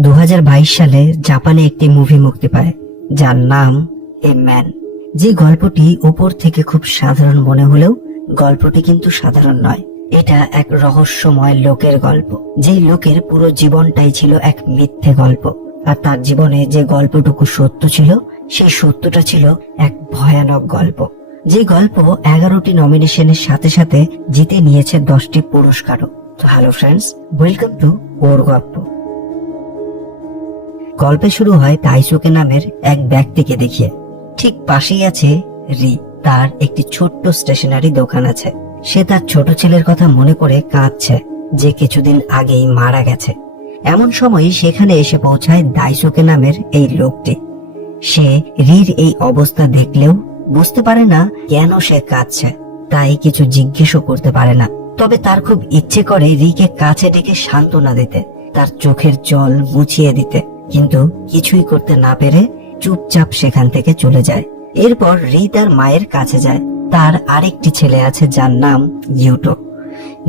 2022 সালে জাপানে একটি মুভি মুক্তি পায় যার নাম এ ম্যান। যে গল্পটি উপর থেকে খুব সাধারণ মনে হলেও গল্পটি কিন্তু সাধারণ নয়। এটা এক রহস্যময় লোকের গল্প, যে লোকের পুরো জীবনটাই ছিল এক মিথ্যে গল্প। আর তার জীবনে যে গল্পটুকু সত্য ছিল, সেই সত্যটা ছিল এক ভয়ানক গল্প। যে গল্প 11টি নমিনেশনের সাথে সাথে জিতে নিয়েছে 10টি পুরস্কারও। তো হ্যালো ফ্রেন্ডস, ওয়েলকাম টু ওর গল্প। গল্পে শুরু হয় দাইসুকে নামের এক ব্যক্তিকে দেখিয়ে। ঠিক পাশেই আছে রি। তার একটি ছোট্ট স্টেশনারি দোকান আছে। সে তার ছোট ছেলের কথা মনে করে কাঁদছে, যে কিছুদিন আগেই মারা গেছে। এমন সময় সেখানে এসে পৌঁছায় দাইসুকে নামের এই লোকটি। সে রির এই অবস্থা দেখলেও বুঝতে পারে না কেন সে কাঁদছে, তাই কিছু জিজ্ঞেসও করতে পারে না। তবে তার খুব ইচ্ছে করে রিকে কাছে ডেকে সান্ত্বনা দিতে, তার চোখের জল মুছিয়ে দিতে, কিন্তু কিছুই করতে না পেরে চুপচাপ সেখান থেকে চলে যায়। এরপর রি তার মায়ের কাছে যায়। তার আরেকটি ছেলে আছে যার নাম ইউটো।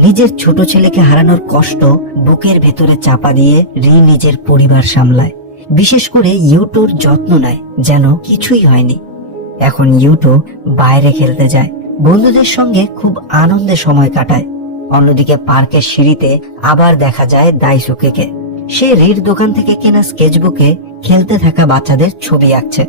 নিজের ছোট ছেলেকে হারানোর কষ্ট বুকের ভেতরে চাপা দিয়ে রি নিজের পরিবার সামলায়। বিশেষ করে ইউটোর যত্ন নেয় যেন কিছুই হয়নি। এখন ইউটো বাইরে খেলতে যায়, বন্ধুদের সঙ্গে খুব আনন্দে সময় কাটায়। অন্যদিকে পার্কের সিঁড়িতে আবার দেখা যায় দাইসুকেকে। সে রির দোকান থেকে কেনা স্কেচবুকে খেলতে থাকা বাচ্চাদের ছবি আঁকছে।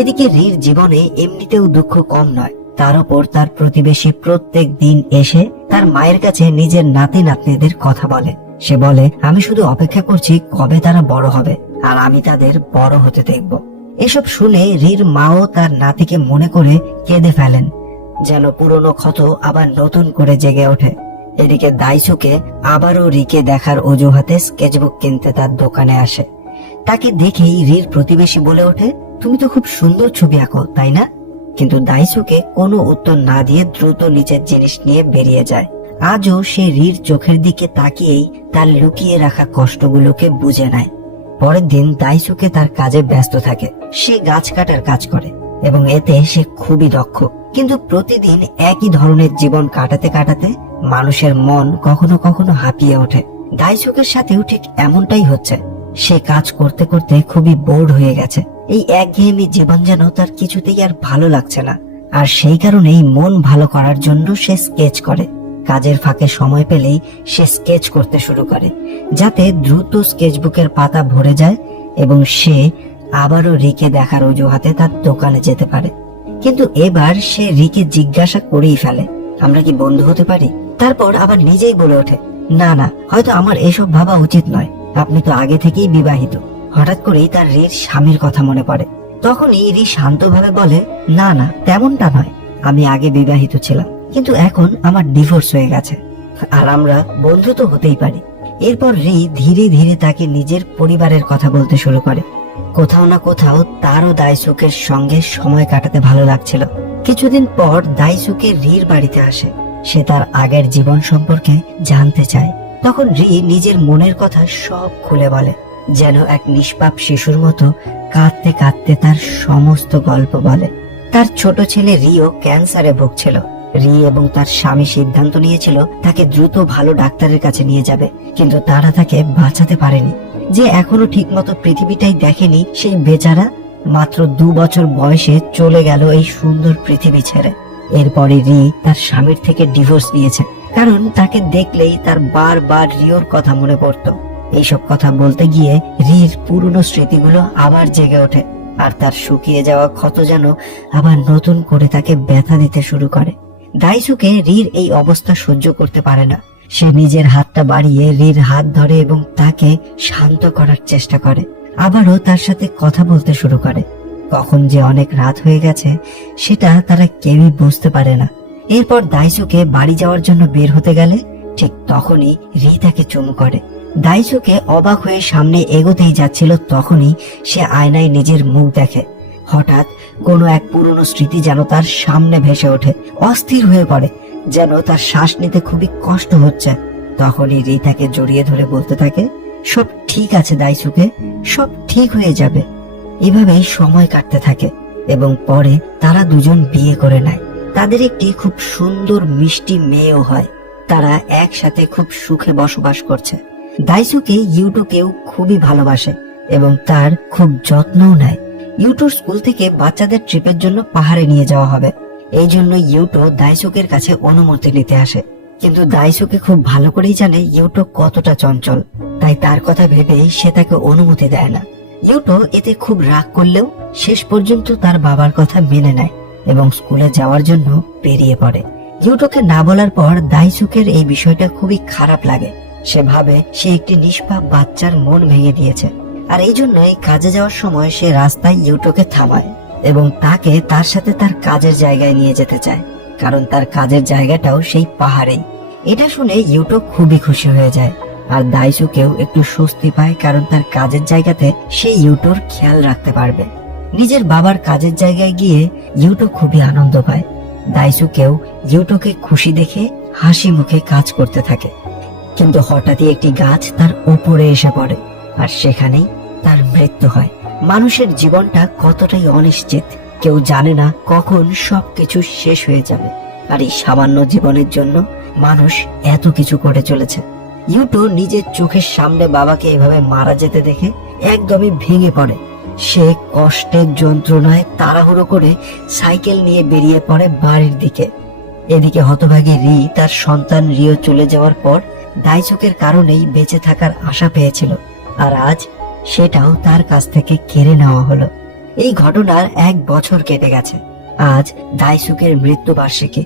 এদিকে রির জীবনে এমনিতেও দুঃখ কম নয়। তার উপর তার প্রতিবেশী প্রত্যেক দিন এসে তার মায়ের কাছে নিজের নাতি নাতনিদের কথা বলে। সে বলে, আমি শুধু অপেক্ষা করছি কবে তারা বড় হবে আর আমি তাদের বড় হতে দেখব। এসব শুনে রির মাও তার নাতিকে মনে করে কেঁদে ফেলেন, যেন পুরনো ক্ষত আবার নতুন করে জেগে ওঠে। এদিকে দাইসুকে আবারও রিকে দেখার অজুহাতে স্কেচবুক কিনতে তার দোকানে আসে। তাকে দেখেই রির প্রতিবেশী বলে ওঠে, তুমি তো খুব সুন্দর ছবি আঁকো, তাই না? কিন্তু দাইসুকে কোনো উত্তর না দিয়ে দ্রুত নিচের জিনিস নিয়ে বেরিয়ে যায়। আজও সে রির চোখের দিকে তাকিয়েই তার লুকিয়ে রাখা কষ্টগুলোকে বুঝে নেয়। পরের দিন দাইসুকে তার কাজে ব্যস্ত থাকে। সে গাছ কাটার কাজ করে এবং এতে সে খুবই দক্ষ। কিন্তু প্রতিদিন একই ধরনের জীবন কাটাতে কাটাতে মানুষের মন কখনো কখনো হাঁপিয়ে ওঠে। দাইসুকের সাথেও ঠিক এমনটাই হচ্ছে। সে কাজ করতে করতে খুবই বোর্ড হয়ে গেছে। এই একঘেয়েমি জীবন যেন তার কিছুতেই আর ভালো লাগছে না। আর সেই কারণেই মন ভালো করার জন্য সে স্কেচ করে। কাজের ফাঁকে সময় পেলেই সে স্কেচ করতে শুরু করে, যাতে দ্রুত স্কেচবুকের পাতা ভরে যায় এবং সে আবারও রিকে দেখার অজুহাতে তার দোকানে যেতে পারে। কিন্তু এবার সে রিকে জিজ্ঞাসা করেই ফেলে, আমরা কি বন্ধু হতে পারি? তারপর আবার নিজেই বলে ওঠে, না না, হয়তো আমার এসব ভাবা উচিত নয়, আপনি তো আগে থেকেই বিবাহিত। হঠাৎ করেই তার রির স্বামীর কথা মনে পড়ে। তখনই রি শান্তভাবে বলে, না না, তেমনটা নয়, আমি আগে বিবাহিত ছিলাম, কিন্তু এখন আমার ডিভোর্স হয়ে গেছে, আর আমরা বন্ধু তো হতেই পারি। এরপর রি ধীরে ধীরে তাকে নিজের পরিবারের কথা বলতে শুরু করে। কোথাও না কোথাও তারও দাইসুকের সঙ্গে সময় কাটাতে ভালো লাগছিল। কিছুদিন পর দাইসুকে রির বাড়িতে আসে। সে তার আগের জীবন সম্পর্কে জানতে চায়। তখন রি নিজের মনের কথা সব খুলে বলে, যেন এক নিষ্পাপ শিশুর মতো কাঁদতে কাঁদতে তার সমস্ত গল্প বলে। তার ছোট ছেলে রিও ক্যান্সারে ভুগছিল। রি এবং তার স্বামী সিদ্ধান্ত নিয়েছিল তাকে দ্রুত ভালো ডাক্তারের কাছে নিয়ে যাবে, কিন্তু তারা তাকে বাঁচাতে পারেনি। যে এখনো ঠিকমতো পৃথিবীটাই দেখেনি, সেই বেচারা মাত্র 2 বছর বয়সে চলে গেল এই সুন্দর পৃথিবী ছেড়ে। এরপরে রি তার স্বামীর থেকে ডিভোর্স নিয়েছে, কারণ তাকে দেখলেই তার বারবার রিওর কথা মনে পড়তো। এইসব কথা বলতে গিয়ে রির পুরনো স্মৃতিগুলো আবার জেগে ওঠে, আর তার শুকিয়ে যাওয়া ক্ষত যেন আবার নতুন করে তাকে ব্যথা দিতে শুরু করে। দাইসুকে রির এই অবস্থা সহ্য করতে পারে না। সে নিজের হাতটা বাড়িয়ে রির হাত ধরে এবং তাকে শান্ত করার চেষ্টা করে। আবারও তার সাথে কথা বলতে শুরু করে। কখন যে অনেক রাত হয়ে গেছে সেটা তারা কেউই বুঝতে পারে না। এরপর দাইসুকে বাড়ি যাওয়ার জন্য বের হতে গেলে ঠিক তখনই রি তাকে চুমু করে। দাইসুকে অবাক হয়ে সামনে এগোতেই যাচ্ছিল, তখনই সে আয়নায় নিজের মুখ দেখে। হঠাৎ কোনো এক পুরনো স্মৃতি যেন তার সামনে ভেসে ওঠে। অস্থির হয়ে পড়ে, যেন তার শ্বাস নিতে খুবই কষ্ট হচ্ছে। তখনই রি তাকে জড়িয়ে ধরে বলতে থাকে, সব ঠিক আছে দাইসুকে, সব ঠিক হয়ে যাবে। এভাবেই সময় কাটতে থাকে এবং পরে তারা দুজন বিয়ে করে নেয়। তাদের একটি খুব সুন্দর মিষ্টি মেয়েও হয়। তারা একসাথে খুব সুখে বসবাস করছে। দাইসুকে ইউটোকেও খুবই ভালোবাসে এবং তার খুব যত্নও নেয়। ইউটোর স্কুল থেকে বাচ্চাদের ট্রিপের জন্য পাহাড়ে নিয়ে যাওয়া হবে, এই জন্য ইউটো দাইসুকের কাছে অনুমতি নিতে আসে। কিন্তু দাইসুকে খুব ভালো করেই জানে ইউটো কতটা চঞ্চল, তাই তার কথা ভেবেই সে তাকে অনুমতি দেয় না। ইউটো এতে খুব রাগ করলেও শেষ পর্যন্ত তার বাবার কথা মেনে নেয় এবং স্কুলে যাওয়ার জন্য বেরিয়ে পড়ে। ইউটোকে না বলার পর দাইসুকের এই বিষয়টা খুবই খারাপ লাগে। সে ভাবে সে একটি নিষ্পাপ বাচ্চার মন ভেঙে দিয়েছে, আর এই জন্যই কাজে যাওয়ার সময় সে রাস্তায় ইউটোকে থামায় এবং তাকে তার সাথে তার কাজের জায়গায় নিয়ে যেতে চায়, কারণ তার কাজের জায়গাটাও সেই পাহাড়েই। এটা শুনে ইউটো খুবই খুশি হয়ে যায়, আর দাইসুকেও একটু স্বস্তি পায়, কারণ তার কাজের জায়গাতে সে ইউটোর খেয়াল রাখতে পারবে। নিজের বাবার কাজের জায়গায় গিয়ে ইউটো খুবই আনন্দ পায়। দাইসুকেও ইউটোকে খুশি দেখে হাসি মুখে কাজ করতে থাকে। কিন্তু হঠাৎই একটি গাছ তার উপরে এসে পড়ে, আর সেখানেই তার মৃত্যু হয়। মানুষের জীবনটা কতটাই অনিশ্চিত, কেউ জানে না কখন সবকিছু শেষ হয়ে যাবে, আর এই সামান্য জীবনের জন্য মানুষ এত কিছু করে চলেছে। ইউটো নিজের চোখের সামনে বাবাকে এভাবে মারা যেতে দেখে একদমই ভেঙে পড়ে। সে কষ্টের যন্ত্রণায় তাড়াহুড়ো করে সাইকেল নিয়ে বেরিয়ে পড়ে বাড়ির দিকে। এদিকে হতভাগী রি তার সন্তান রিও চলে যাওয়ার পর দাইসুকের কারণেই বেঁচে থাকার আশা পেয়েছিল, আর আজ সেটাও তার কাছ থেকে কেড়ে নেওয়া হলো। এই ঘটনার 1 বছর কেটে গেছে। আজ দাইসুকের মৃত্যু বার্ষিকী।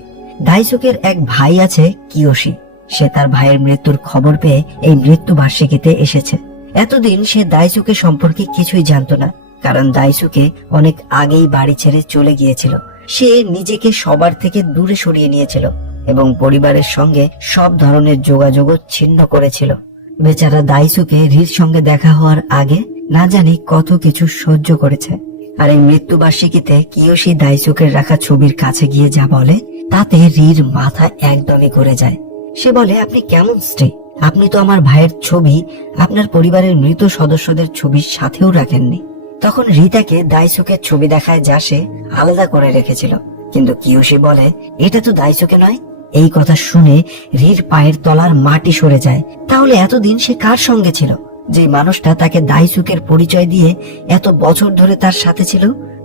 দাইসুকের এক ভাই আছে কিয়োশি। সে তার ভাইয়ের মৃত্যুর খবর পেয়ে এই মৃত্যু বার্ষিকীতে এসেছে। এতদিন সে দাইসুকে সম্পর্কে কিছুই জানতো না, কারণ দাইসুকে অনেক আগেই বাড়ি ছেড়ে চলে গিয়েছিল। সে নিজেকে সবার থেকে দূরে সরিয়ে নিয়েছিল এবং পরিবারের সঙ্গে সব ধরনের যোগাযোগও ছিন্ন করেছিল। বেচারা দাইসুকে রির সঙ্গে দেখা হওয়ার আগে না জানি কত কিছু সহ্য করেছে। আর এই মৃত্যু বার্ষিকীতে কিয়োশি দাইসুকের রাখা ছবির কাছে গিয়ে যা বলে, তাতে রির মাথা একদমই ঘুরে যায়। সে বলে, আপনি কেমন স্ত্রী? আপনি তো আমার ভাইয়ের ছবি আপনার পরিবারের মৃত সদস্যদের ছবির সাথেও রাখেননি। তখন রি তাকে দাইসুকের ছবি দেখায়, যা সে আলাদা করে রেখেছিল। কিন্তু কিয়োশি বলে, এটা তো দাইসুকে নয়। এই কথা শুনে রির পায়ের তলার মাটি সরে যায়। তাহলে এতদিন সে কার সঙ্গে ছিল? যে মানুষটা তাকে দাইসুকের পরিচয় দিয়ে এত বছর ধরে তার সাথে ছিল,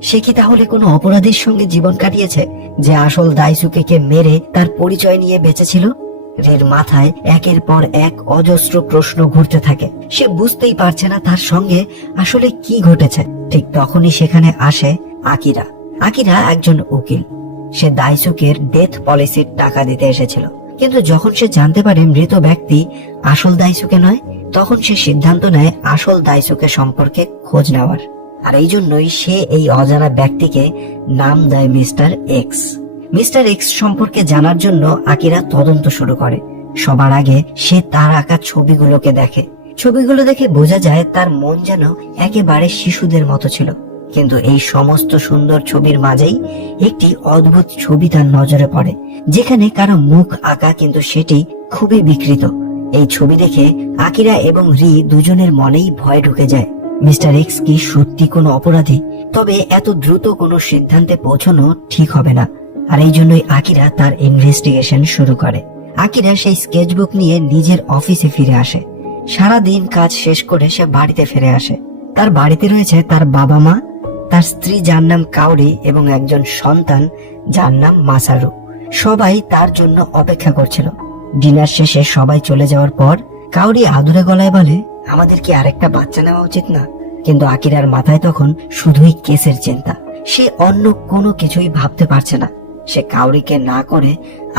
সে কি তাহলে কোনো অপরাধীর সঙ্গে জীবন কাটিয়েছে, যে আসল দাইসুকে মেরে তার পরিচয় নিয়ে বেঁচেছিল? রির মাথায় একের পর এক অজস্র প্রশ্ন ঘুরতে থাকে। সে বুঝতেই পারছে না তার সঙ্গে আসলে কি ঘটেছে। ঠিক তখনই সেখানে আসে আকিরা। আকিরা একজন উকিল। সে দাইসুকের ডেথ পলিসির টাকা দিতে এসেছিল, কিন্তু যখন সে জানতে পারে মৃত ব্যক্তি আসল দাইসুকে নয়, তখন সে সিদ্ধান্ত নেয় আসল দাইসুকে সম্পর্কে খোঁজ নেওয়ার। আর এই জন্যই সে এই অজানা ব্যক্তিকে নাম দেয় মিস্টার এক্স। মিস্টার এক্স সম্পর্কে জানার জন্য আকিরা তদন্ত শুরু করে। সবার আগে সে তার আঁকা ছবিগুলোকে দেখে। ছবিগুলো দেখে বোঝা যায় তার মন যেন একেবারে শিশুদের মতো ছিল। কিন্তু এই সমস্ত সুন্দর ছবির মাঝেই একটি অদ্ভুত ছবি তার নজরে পড়ে, যেখানে কারো মুখ আঁকা, কিন্তু সেটি খুবই বিকৃত। এই ছবি দেখে আকিরা এবং রি দুজনের মনেই ভয় ঢুকে যায়। মিস্টার এক্স কি সত্যি কোনো অপরাধী? তবে এত দ্রুত কোনো সিদ্ধান্তে পৌঁছানো ঠিক হবে না, আর এই জন্যই আকিরা তার ইনভেস্টিগেশন শুরু করে। আকিরা সেই স্কেচবুক নিয়ে নিজের অফিসে ফিরে আসে। সারাদিন কাজ শেষ করে সে বাড়িতে ফিরে আসে। তার বাড়িতে রয়েছে তার বাবা মা, তার স্ত্রী যার নাম কাওরি, এবং একজন সন্তান যার নাম মাসারু। সবাই তার জন্য অপেক্ষা করছিল। ডিনার শেষে সবাই চলে যাওয়ার পর কাওরি আদুরে গলায় বলে, আমাদের কি আরেকটা বাচ্চা নেওয়া উচিত না? কিন্তু আকিরার মাথায় তখন শুধুই কেসের চিন্তা। সে অন্য কোনো কিছুই ভাবতে পারছে না। সে কাওরিকে না করে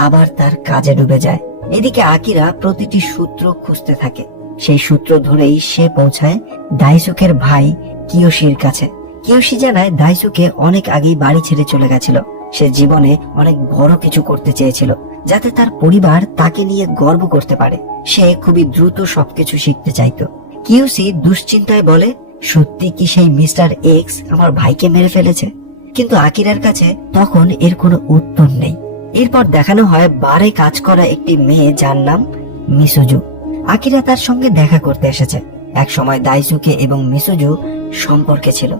আবার তার কাজে ডুবে যায়। এদিকে আকিরা প্রতিটি সূত্র খুঁজতে থাকে। সেই সূত্র ধরেই সে পৌঁছায় দাইসুকের ভাই কিয়োশির কাছে। কিয়োশি জানায় দাইসুকে অনেক আগেই বাড়ি ছেড়ে চলে গেছিল। সে জীবনে অনেক বড় কিছু করতে চেয়েছিল, যাতে তার পরিবার তাকে নিয়ে গর্ব করতে পারে। সে খুবই দ্রুত সবকিছু শিখতে চাইতো। কিয়োশি দুশ্চিন্তায় বলে, সত্যি কি সেই মিস্টার এক্স আমার ভাইকে মেরে ফেলেছে? কিন্তু আকিরার কাছে তখন এর কোনো উত্তর নেই। এরপর দেখানো হয় বারে কাজ করা একটি মেয়ে যার নাম মিসুজু। আকিরা তার সঙ্গে দেখা করতে এসেছে। এক সময় দাইসুকে এবং মিসুজু সম্পর্কে ছিল,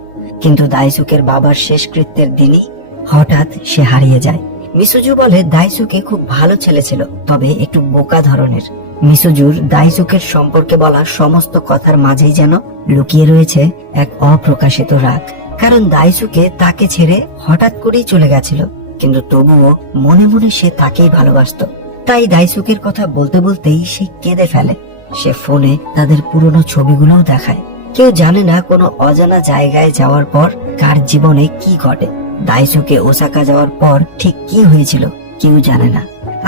কিন্তু দাইসুকের বাবার শেষকৃত্যের দিনই হঠাৎ সে হারিয়ে যায়। মিসুজু বলে দাইসুকে খুব ভালো ছেলে ছিল, তবে একটু বোকা ধরনের। মিসুজুর দাইসুকের সম্পর্কে বলা সমস্ত কথার মাঝেই যেন লুকিয়ে রয়েছে এক অপ্রকাশিত রাগ। কারণ দাইসুকে তাকে ছেড়ে হঠাৎ করেই চলে গেছিল, কিন্তু তবুও মনে মনে সে তাকেই ভালোবাসতো। তাই দাইসুকের কথা বলতে বলতেই সে কেঁদে ফেলে। সে ফোনে তাদের পুরনো ছবিগুলোও দেখায়। কেউ জানে না কোনো অজানা জায়গায় যাওয়ার পর কার জীবনে কি ঘটে। দাইসুকে ওসাকা যাওয়ার পর ঠিক কি হয়েছিল কেউ জানে না।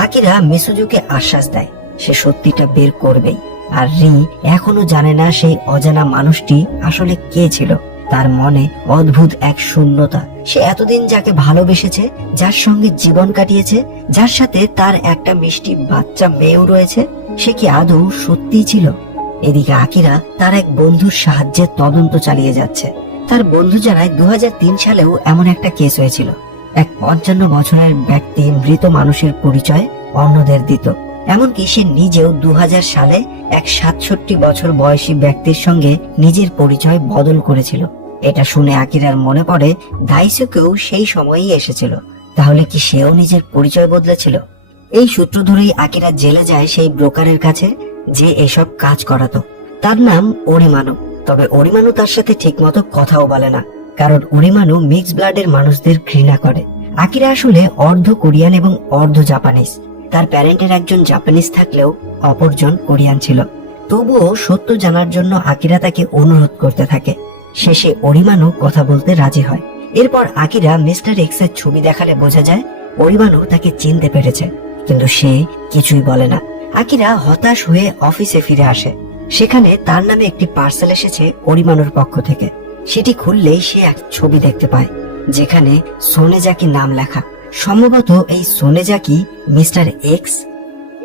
আকিরা মিসুজুকে আশ্বাস দেয় সে সত্যিটা বের করবেই। আর রি এখনো জানে না সেই অজানা মানুষটি আসলে কে ছিল। তার মনে অদ্ভুত এক শূন্যতা। সে এতদিন যাকে ভালোবেসেছে, যার সঙ্গে জীবন কাটিয়েছে, যার সাথে তার একটা মিষ্টি বাচ্চা মেয়েও রয়েছে, সে কি আদৌ সত্যিই ছিল? এদিকে আকিরা তার এক বন্ধুর সাহায্যে তদন্ত চালিয়ে যাচ্ছে। তার বন্ধু জানায় 2003 সালেও এমন একটা কেস হয়েছিল। এক 55 বছরের ব্যক্তি মৃত মানুষের পরিচয় অন্যদের দিত। এমনকি সে নিজেও 2000 সালে এক 67 বছর বয়সী ব্যক্তির সঙ্গে নিজের পরিচয় বদল করেছিল। এটা শুনে আকিরার মনে পড়ে দাইসুকেও সেই সময়ই এসেছিল। তাহলে কি সেও নিজের পরিচয় বদলেছিল? এই সূত্র ধরেই আকিরা জেলে যায় সেই ব্রোকারের কাছে যে এসব কাজ করাতো। তার নাম অরিমানু। তবে অরিমানু তার সাথে ঠিকমতো কথাও বলে না, কারণ অরিমানু মিক্স ব্লাডের মানুষদের ঘৃণা করে। আকিরা আসলে অর্ধ কোরিয়ান এবং অর্ধ জাপানিজ। তার প্যারেন্টের একজন জাপানিজ থাকলেও অপরজন কোরিয়ান ছিল। তবুও সত্য জানার জন্য আকিরা তাকে অনুরোধ করতে থাকে। শেষে অরিমানু কথা বলতে রাজি হয়। এরপর আকিরা মিস্টার এক্স এর ছবি দেখালে বোঝা যায় অরিমানু তাকে চিনতে পেরেছে, কিন্তু সে কিছুই বলে না। আকিরা হতাশ হয়ে অফিসে ফিরে আসে। সেখানে তার নামে একটি পার্সেল এসেছে অরিমানুর পক্ষ থেকে। সেটি খুললেই সে এক ছবি দেখতে পায়, যেখানে সোনেজাকি নাম লেখা। সম্ভবত এই সোনেজাকি মিস্টার এক্স।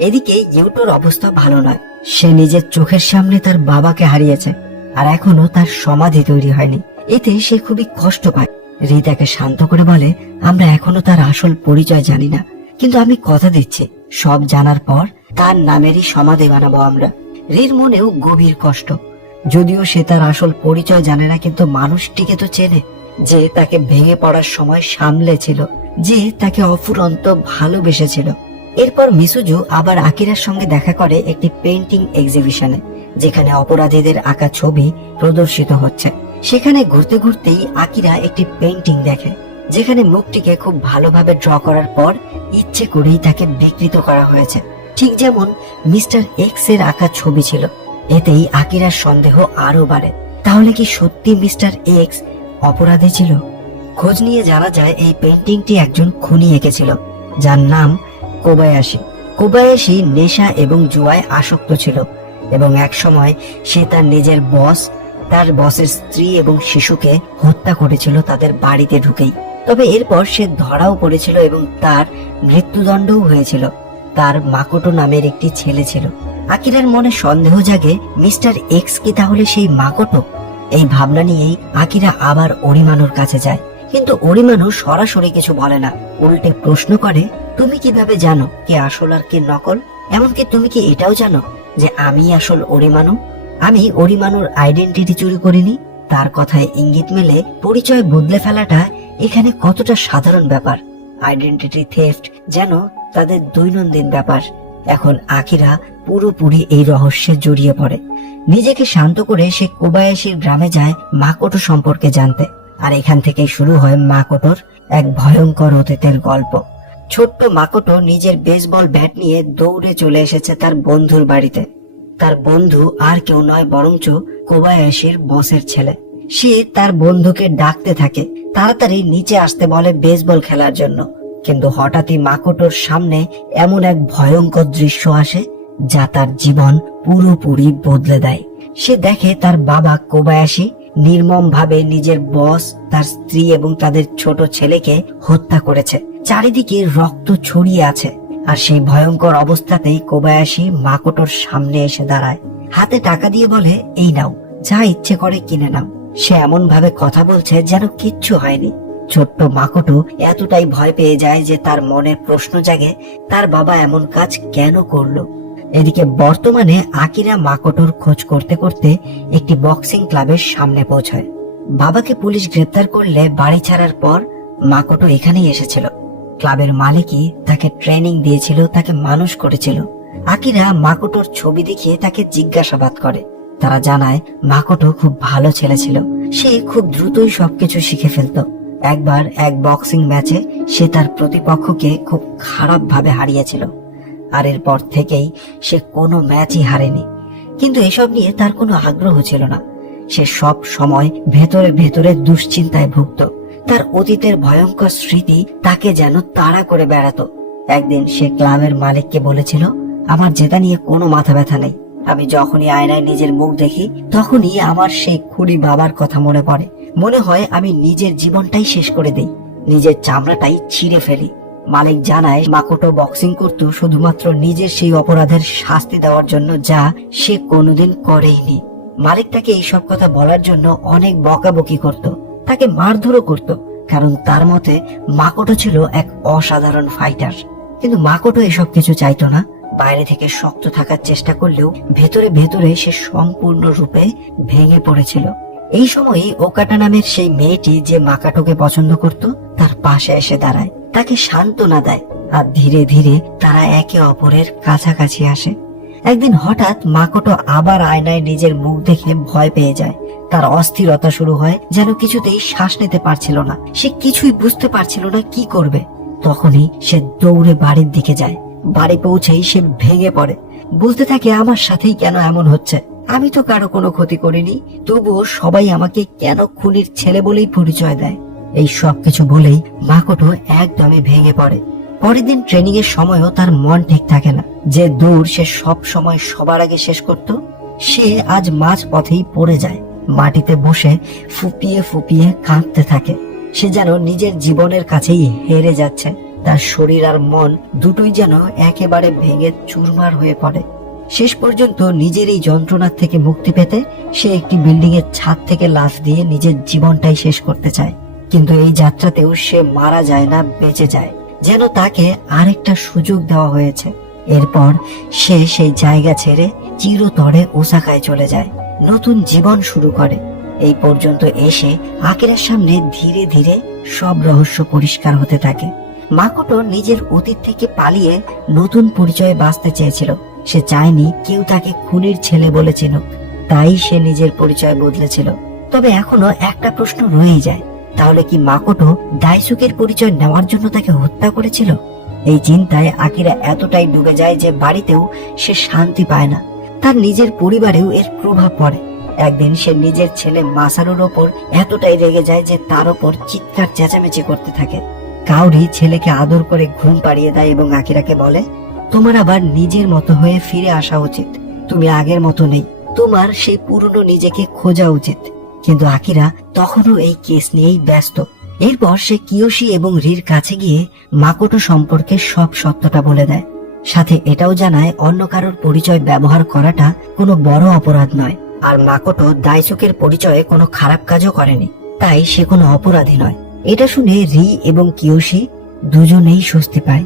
এদিকে ইউটোর অবস্থা ভালো নয়। সে নিজের চোখের সামনে তার বাবাকে হারিয়েছে, আর এখনো তার সমাধি তৈরি হয়নি। এতে সে খুবই কষ্ট পায়। রিতাকে শান্ত করে বলে, আমরা এখনো তার আসল পরিচয় জানি না, কিন্তু আমি কথা দিচ্ছি সব জানার পর তার নামেরই সমাধি বানাবো আমরা। রির মনেও গভীর কষ্ট। যদিও সে তার আসল পরিচয় জানে না, কিন্তু মানুষটিকে তো চেনে, যে তাকে ভেঙে পড়ার সময় সামলেছিল, যে তাকে অফুরন্ত ভালোবেসেছিল। এরপর মিসুজু আবার আকিরার সঙ্গে দেখা করে একটি পেইন্টিং এক্সিবিশনে, যেখানে অপরাধীদের আঁকা ছবি প্রদর্শিত হচ্ছে। সেখানে ঘুরতে ঘুরতেই আকিরা একটি পেইন্টিং দেখে, যেখানে মুখটিকে খুব ভালোভাবে ড্র করার পর ইচ্ছে করেই তাকে বিকৃত করা হয়েছে, ঠিক যেমন মিস্টার এক্স এর আঁকা ছবি ছিল। এতেই আকিরার সন্দেহ আরো বাড়ে। তাহলে কি সত্যি মিস্টার এক্স অপরাধী ছিল? খোঁজ নিয়ে জানা যায় এই পেইন্টিংটি একজন খুনি এঁকেছিল, যার নাম কোবায়াশি। কোবায়াশি নেশা এবং জুয়ায় আসক্ত ছিল, এবং এক সময় সে তার নিজের বস, তার বসের স্ত্রী এবং শিশুকে হত্যা করেছিল তাদের বাড়িতে ঢুকেই। তবে এরপর সে ধরাও পড়েছিল এবং তার মৃত্যুদণ্ডও হয়েছিল। তার মাকোটো নামের একটি ছেলে ছিল। আকিরার মনে সন্দেহ জাগে, মিস্টার এক্স কি তাহলে সেই মাকোটো? এই ভাবনা নিয়েই আকিরা আবার অরিমানুর কাছে যায়, কিন্তু অরিমানু সরাসরি কিছু বলে না। উল্টে প্রশ্ন করে, তুমি কিভাবে জানো কে আসল আর কে নকল? এমনকি তুমি কি এটাও জানো যে আমি আসল অরিমানু? আমি অরিমানুর আইডেন্টিটি চুরি করিনি। তার কথায় ইঙ্গিত মেলে পরিচয় বদলে ফেলাটা এখানে কতটা সাধারণ ব্যাপার। আইডেন্টিটি থেফট যেন তাদের দৈনন্দিন ব্যাপার। এখন আকিরা পুরোপুরি এই রহস্যে জড়িয়ে পড়ে। নিজেকে শান্ত করে সে কোবায়াশির গ্রামে যায় মাকোটো সম্পর্কে জানতে। আর এখান থেকেই শুরু হয় মাকোটোর এক ভয়ঙ্কর অতীতের গল্প। ছোট্ট মাকোটো নিজের বেসবল ব্যাট নিয়ে দৌড়ে চলে এসেছে তার বন্ধুর বাড়িতে। তার বন্ধু আর কেউ নয় বরঞ্চ কোবায়াশির বসের ছেলে। সে তার বন্ধুকে ডাকতে থাকে, তাড়াতাড়ি নিচে আসতে বলে বেসবল খেলার জন্য। কিন্তু হঠাৎই মাকোটোর সামনে এমন এক ভয়ঙ্কর দৃশ্য আসে যা তার জীবন পুরোপুরি বদলে দেয়। সে দেখে তার বাবা কোবায়াশি নির্মম ভাবে নিজের বস, তার স্ত্রী এবং তাদের ছোট ছেলেকে হত্যা করেছে। চারিদিকে রক্ত ছড়িয়ে আছে। আর সেই ভয়ঙ্কর অবস্থাতেই কোবায়াশি মাকোটোর সামনে এসে দাঁড়ায়। হাতে টাকা দিয়ে বলে, এই নাও, যা ইচ্ছে করে কিনে নাও। সে এমন ভাবে কথা বলছে যেন কিচ্ছু হয়নি। ছোট্ট মাকোটো এতটাই ভয় পেয়ে যায় যে তার মনে প্রশ্ন জাগে, তার বাবা এমন কাজ কেন করলো? এদিকে বর্তমানে আকিরা মাকোটোর খোঁজ করতে করতে একটি বক্সিং ক্লাবের সামনে পৌঁছায়। বাবাকে পুলিশ গ্রেপ্তার করলে বাড়ি ছাড়ার পর মাকোটো এখানেই এসেছিল। ক্লাবের মালিকই তাকে ট্রেনিং দিয়েছিল, তাকে মানুষ করেছিল। আকিরা মাকোটোর ছবি দেখিয়ে তাকে জিজ্ঞাসাবাদ করে। তারা জানায় মাকোটো খুব ভালো ছেলে ছিল, সে খুব দ্রুতই সবকিছু শিখে ফেলতো। একবার এক বক্সিং ম্যাচে সে তার প্রতিপক্ষকে খুব খারাপ ভাবে হারিয়েছিল, আর এরপর থেকেই সে কোনো ম্যাচই হারেনি। কিন্তু এসব নিয়ে তার কোনো আগ্রহ ছিল না। সে সব সময় ভেতরে ভেতরে দুশ্চিন্তায় ভুগত। তার অতীতের ভয়ঙ্কর স্মৃতি তাকে যেন তাড়া করে বেড়াতো। একদিন সে ক্লাবের মালিককে বলেছিল, আমার জেতা নিয়ে কোনো মাথা ব্যথা নেই। আমি যখনই আয়নায় নিজের মুখ দেখি তখনই আমার সেই খুনি বাবার কথা মনে পড়ে। মনে হয় আমি নিজের জীবনটাই শেষ করে দেই, নিজের চামড়াটাই ছিঁড়ে ফেলি। মালিক জানায় মাকোটো বক্সিং করত শুধুমাত্র নিজের সেই অপরাধের শাস্তি দেওয়ার জন্য, যা সে কোনোদিন করেইনি। মালিক তাকে এইসব কথা বলার জন্য অনেক বকাবকি করত, তাকে মারধরও করত, কারণ তার মতে মাকোটো ছিল এক অসাধারণ ফাইটার। কিন্তু মাকোটো এসব কিছু চাইতো না। বাইরে থেকে শক্ত থাকার চেষ্টা করলেও ভেতরে ভেতরে সে সম্পূর্ণরূপে ভেঙে পড়েছিল। এই সময়ই ওকাটা নামের সেই মেয়েটি, যে মাকাটোকে পছন্দ করত, তার পাশে এসে দাঁড়ায়, তাকে সান্ত্বনা দেয়, আর ধীরে ধীরে তারা একে অপরের কাছাকাছি আসে। একদিন হঠাৎ মাকোটো আবার আয়নায় নিজের মুখ দেখে ভয় পেয়ে যায়। তার অস্থিরতা শুরু হয়, যেন কিছুতেই শ্বাস নিতে পারছিল না। সে কিছুই বুঝতে পারছিল না কি করবে। তখনই সে দৌড়ে বাড়ির দিকে যায়। বাড়ি পৌঁছেই সে ভেঙে পড়ে, বলতে থাকে, আমার সাথেই কেন এমন হচ্ছে? আমি তো কারো কোনো ক্ষতি করিনি, তবুও সবাই আমাকে কেন খুনির ছেলে বলেই পরিচয় দেয়। এই সব কিছু বলেই মাকোটো একদমই ভেঙে পড়ে। পরের দিন ট্রেনিং এর সময়ও তার মন ঠিক থাকে না। যে দৌড় সে সব সময় সবার আগে শেষ করত, সে আজ মাঝ পথেই পড়ে যায়। মাটিতে বসে ফুপিয়ে ফুপিয়ে কাঁদতে থাকে। সে যেন নিজের জীবনের কাছেই হেরে যাচ্ছে। তার শরীর আর মন দুটোই যেন একেবারে ভেঙে চুরমার হয়ে পড়ে। শেষ পর্যন্ত নিজের এই যন্ত্রণার থেকে মুক্তি পেতে সে একটি বিল্ডিং এর ছাদ থেকে লাফ দিয়ে নিজের জীবনটাই শেষ করতে চায়। কিন্তু এই যাত্রাতেও সে মারা যায় না, বেঁচে যায়, যেন তাকে আরেকটা সুযোগ দেওয়া হয়েছে। এরপর সে সেই জায়গা ছেড়ে চিরতরে ওসাকায় চলে যায়, নতুন জীবন শুরু করে। এই পর্যন্ত এসে আকিরার সামনে ধীরে ধীরে সব রহস্য পরিষ্কার হতে থাকে। মাকোটো নিজের অতীত থেকে পালিয়ে নতুন পরিচয়ে বাঁচতে চেয়েছিল। সে চায়নি কেউ তাকে খুনির ছেলে বলে চিনুক, তাই সে নিজের পরিচয় বদলেছিল। তবে এখনো একটা প্রশ্ন রয়ে যায়, তাহলে কি মাকোটো দাইসুকের পরিচয় নেওয়ার জন্য তাকে হত্যা করেছিল? এই চিন্তায় আকিরা এতটাই ডুবে যায় যে বাড়িতেও সে শান্তি পায় না। তার নিজের পরিবারেও এর প্রভাব পড়ে। একদিন সে নিজের ছেলে মাসারুর ওপর এতটাই রেগে যায় যে তার ওপর চিৎকার চেঁচামেচি করতে থাকে। কাউরি ছেলেকে আদর করে ঘুম পাড়িয়ে দেয় এবং আকিরাকে বলে, তোমার আবার নিজের মতো হয়ে ফিরে আসা উচিত। তুমি আগের মতো নেই, তোমার সেই পুরনো নিজেকে খোঁজা উচিত। কিন্তু আকিরা তখনও এই কেস নিয়েই ব্যস্ত। এরপর সে কিয়োশি এবং রির কাছে গিয়ে মাকোটো সম্পর্কে সব সত্যটা বলে দেয়। সাথে এটাও জানায় অন্য কারোর পরিচয় ব্যবহার করাটা কোনো বড় অপরাধ নয়, আর মাকোটো দাইসুকের পরিচয়ে কোনো খারাপ কাজও করেনি, তাই সে কোনো অপরাধী নয়। এটা শুনে রি এবং কিয়োশি দুজনেই স্বস্তি পায়।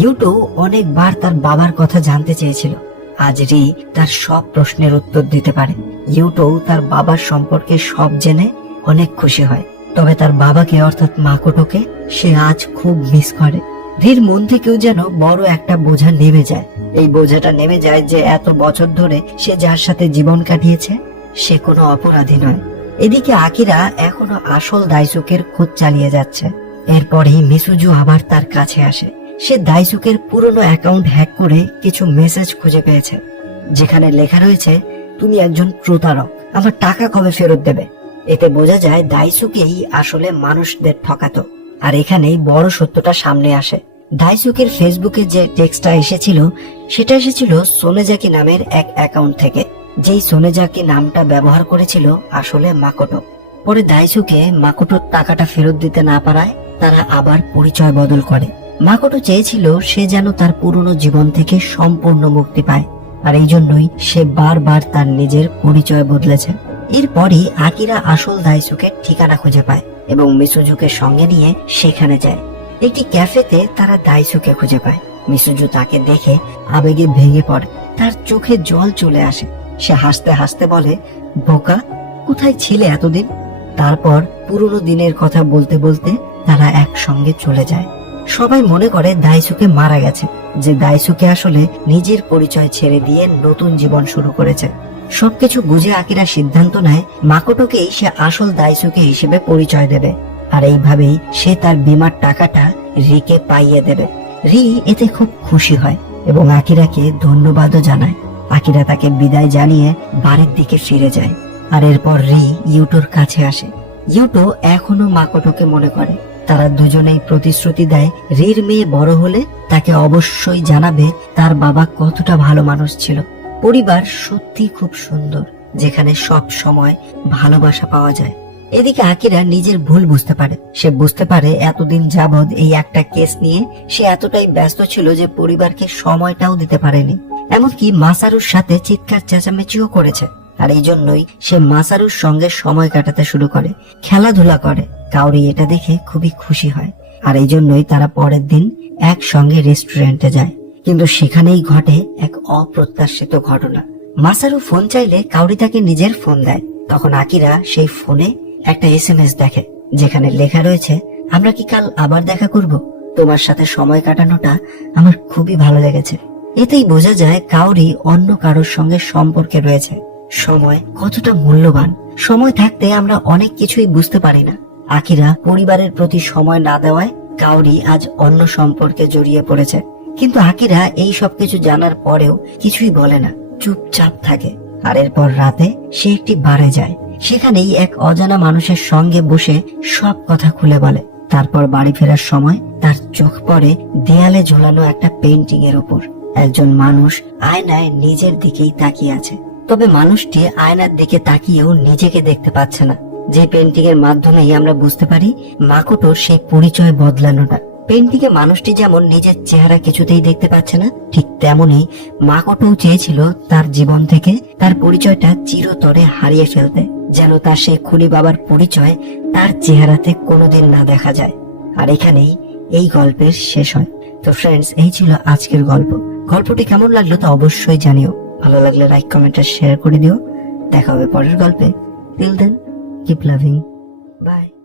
ইউটো অনেকবার তার বাবার কথা জানতে চেয়েছিল, আজ রি তার সব প্রশ্নের উত্তর দিতে পারে। ইউটো তার বাবার সম্পর্কে সব জেনে অনেক খুশি হয়। তবে তার বাবাকে অর্থাৎ মাকোটোকে সে আজ খুব মিস করে। রির মন থেকেও যেন বড় একটা বোঝা নেমে যায়। এই বোঝাটা নেমে যায় যে এত বছর ধরে সে যার সাথে জীবন কাটিয়েছে সে কোনো অপরাধী নয়। এদিকে আকিরা এখনো আসল দাইসুকের খোঁজ চালিয়ে যাচ্ছে। এরপরেই মিসুজু আবার তার কাছে আসে। সে দাইসুকের পুরনো অ্যাকাউন্ট হ্যাক করে কিছু মেসেজ খুঁজে পেয়েছে, যেখানে লেখা রয়েছে, তুমি একজন প্রতারক, আমার টাকা কবে ফেরত দেবে? এতে বোঝা যায় দাইসুকেই আসলে মানুষদের ঠকাতো। আর এখানেই বড় সত্যটা সামনে আসে। দাইসুকের ফেসবুকে যে টেক্সটটা এসেছিল সেটা এসেছিল সোনেজাকি নামের এক অ্যাকাউন্ট থেকে, যেই সোনেজাকি নামটা ব্যবহার করেছিল আসলে মাকোটো। পরে দাইসুকে মাকোটোর টাকাটা ফেরত দিতে না পারায় তারা আবার পরিচয় বদল করে। মাকোটো চেয়েছিল সে যেন তার পুরনো জীবন থেকে সম্পূর্ণ মুক্তি পায়, আর এই জন্যই সে বারবার তার নিজের পরিচয় বদলেছে। এরপরই আকিরা আসল দাইসুকের ঠিকানা খুঁজে পায় এবং মিসুজুকে সঙ্গে নিয়ে সেখানে যায়। একটি ক্যাফেতে তারা দাইসুকে খুঁজে পায়। মিসুজু তাকে দেখে আবেগে ভেঙে পড়ে, তার চোখে জল চলে আসে। সে হাসতে হাসতে বলে, বোকা, কোথায় ছিলে এতদিন? তারপর পুরনো দিনের কথা বলতে বলতে তারা একসঙ্গে চলে যায়। সবাই মনে করে দাইসুকে মারা গেছে, যে দাইসুকে আসলে নিজের পরিচয় ছেড়ে দিয়ে নতুন জীবন শুরু করেছে। সবকিছু বুঝে আকিরা সিদ্ধান্ত নেয় মাকোটোকেই সে আসল দাইসুকে হিসেবে পরিচয় দেবে, আর এইভাবেই সে তার বীমার টাকাটা রিকে পাইয়ে দেবে। রি এতে খুব খুশি হয় এবং আকিরাকে ধন্যবাদও জানায়। আকিরা তাকে বিদায় জানিয়ে বাড়ির দিকে ফিরে যায়। আর এরপর রি ইউটোর কাছে আসে। ইউটো এখনো মাকোটোকে মনে করে। তারা দুজনেই প্রতিশ্রুতি দেয় রির মেয়ে বড় হলে তাকে অবশ্যই জানাবে তার বাবা কতটা ভালো মানুষ ছিল। পরিবার সত্যি খুব সুন্দর, যেখানে সব সময় ভালোবাসা পাওয়া যায়। এদিকে আকিরা নিজের ভুল বুঝতে পারে। সে বুঝতে পারে এতদিন যাবৎ এই একটা কেস নিয়ে সে এতটাই ব্যস্ত ছিল যে পরিবারকে সময়টাও দিতে পারেনি। এমনকি মাসারুর সাথে চিৎকার চেঁচামেচিও করেছে। আর এই জন্যই সে মাসারুর সঙ্গে সময় কাটাতে শুরু করে, খেলাধুলা করে। কাউরি এটা দেখে খুবই খুশি হয়। আর এই জন্যই তারা পরের দিন একসঙ্গে রেস্টুরেন্টে যায়। কিন্তু সেখানেই ঘটে এক অপ্রত্যাশিত ঘটনা। মাসারু ফোন চাইলে কাউরি তাকে নিজের ফোন দেয়। তখন আকিরা সেই ফোনে একটা SMS দেখে, যেখানে লেখা রয়েছে, আমরা কি কাল আবার দেখা করব? তোমার সাথে সময় কাটানোটা আমার খুবই ভালো লেগেছে। এতেই বোঝা যায় কাউরি অন্য কারোর সঙ্গে সম্পর্কে রয়েছে। সময় কতটা মূল্যবান। সময় থাকতে আমরা অনেক কিছুই বুঝতে পারি না। আকিরা পরিবারের প্রতি সময় না দেওয়ায় কাউরি আজ অন্য সম্পর্কে জড়িয়ে পড়েছে। কিন্তু আকিরা এই সব কিছু জানার পরেও কিছুই বলে না, চুপচাপ থাকে। আর এরপর রাতে সে একটি বারে যায়। সেখানেই এক অজানা মানুষের সঙ্গে বসে সব কথা খুলে বলে। তারপর বাড়ি ফেরার সময় তার চোখ পড়ে দেয়ালে ঝোলানো একটা পেইন্টিং এর উপর। একজন মানুষ আয়নায় নিজের দিকেই তাকিয়ে আছে। তবে মানুষটি আয়নার দিকে তাকিয়েও নিজেকে দেখতে পাচ্ছে না। যে পেইন্টিং এর মাধ্যমেই আমরা বুঝতে পারি মাকোটোর সেই পরিচয় বদলানোটা। পেইন্টিং এ মানুষটি যেমন নিজের চেহারা কিছুতেই দেখতে পাচ্ছে না, ঠিক তেমনি মাকোটোও চেয়েছিল তার জীবন থেকে তার পরিচয়টা চিরতরে হারিয়ে ফেলতে, যেন তার সেই খুনি বাবার পরিচয় তার চেহারাতে কোনোদিন না দেখা যায়। আর এখানেই এই গল্পের শেষ হয়। তো ফ্রেন্ডস, এই ছিল আজকের গল্প। গল্পটি কেমন লাগলো তা অবশ্যই জানিও। ভালো লাগলে লাইক, কমেন্ট আর শেয়ার করে দিও। দেখা হবে পরের গল্পে। Till then, keep loving, by.